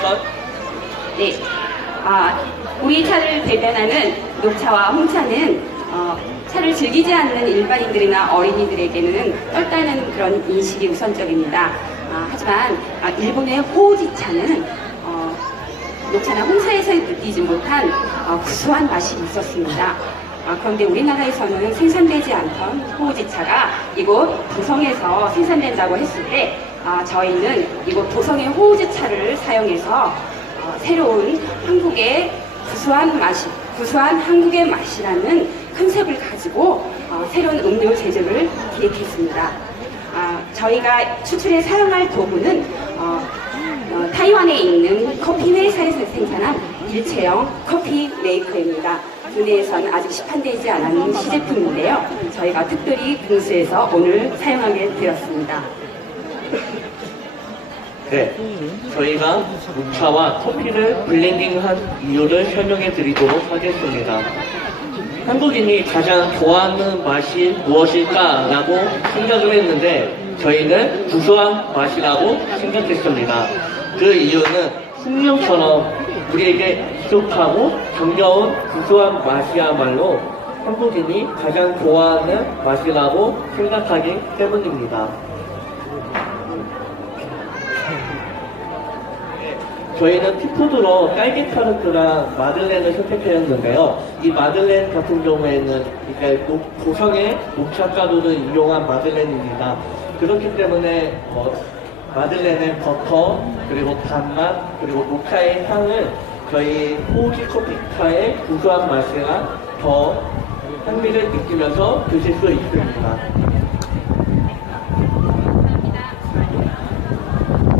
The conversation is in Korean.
선 네. 아, 우리 차를 대변하는 녹차와 홍차는 어, 차를 즐기지 않는 일반인들이나 어린이들에게는 떨다는 그런 인식이 우선적입니다. 아, 하지만 아, 일본의 호우지차는 어, 녹차나 홍차에서 느끼지 못한 어, 구수한 맛이 있었습니다. 아, 그런데 우리나라에서는 생산되지 않던 호우지차가 이곳 도성에서 생산된다고 했을 때 아, 저희는 이곳 도성의 호우지차를 사용해서 어, 새로운 한국의 구수한 맛이, 구수한 한국의 맛이라는 컨셉을 가지고 어, 새로운 음료 제조를 기획했습니다. 아, 저희가 추출에 사용할 도구는 어, 어, 타이완에 있는 커피 회사에서 생산한 일체형 커피 메이커입니다. 국내에서는 아직 시판되지 않은 시제품인데요. 저희가 특별히 공수해서 오늘 사용하게 되었습니다. 네, 저희가 녹차와 커피를 블렌딩한 이유를 설명해 드리도록 하겠습니다. 한국인이 가장 좋아하는 맛이 무엇일까라고 생각을 했는데 저희는 구수한 맛이라고 생각했습니다. 그 이유는 풍경처럼 우리에게 익숙하고 정겨운 구수한 맛이야말로 한국인이 가장 좋아하는 맛이라고 생각하기 때문입니다. 저희는 피푸드로 딸기 타르트랑 마들렌을 선택하였는데요. 이 마들렌 같은 경우에는 이제 녹- 고성의 녹차 가루를 이용한 마들렌입니다. 그렇기 때문에 어, 마들렌의 버터 그리고 단맛 그리고 녹차의 향을 저희 호우지 커피차의 구수한 맛이랑 더 향미를 느끼면서 드실 수 있습니다.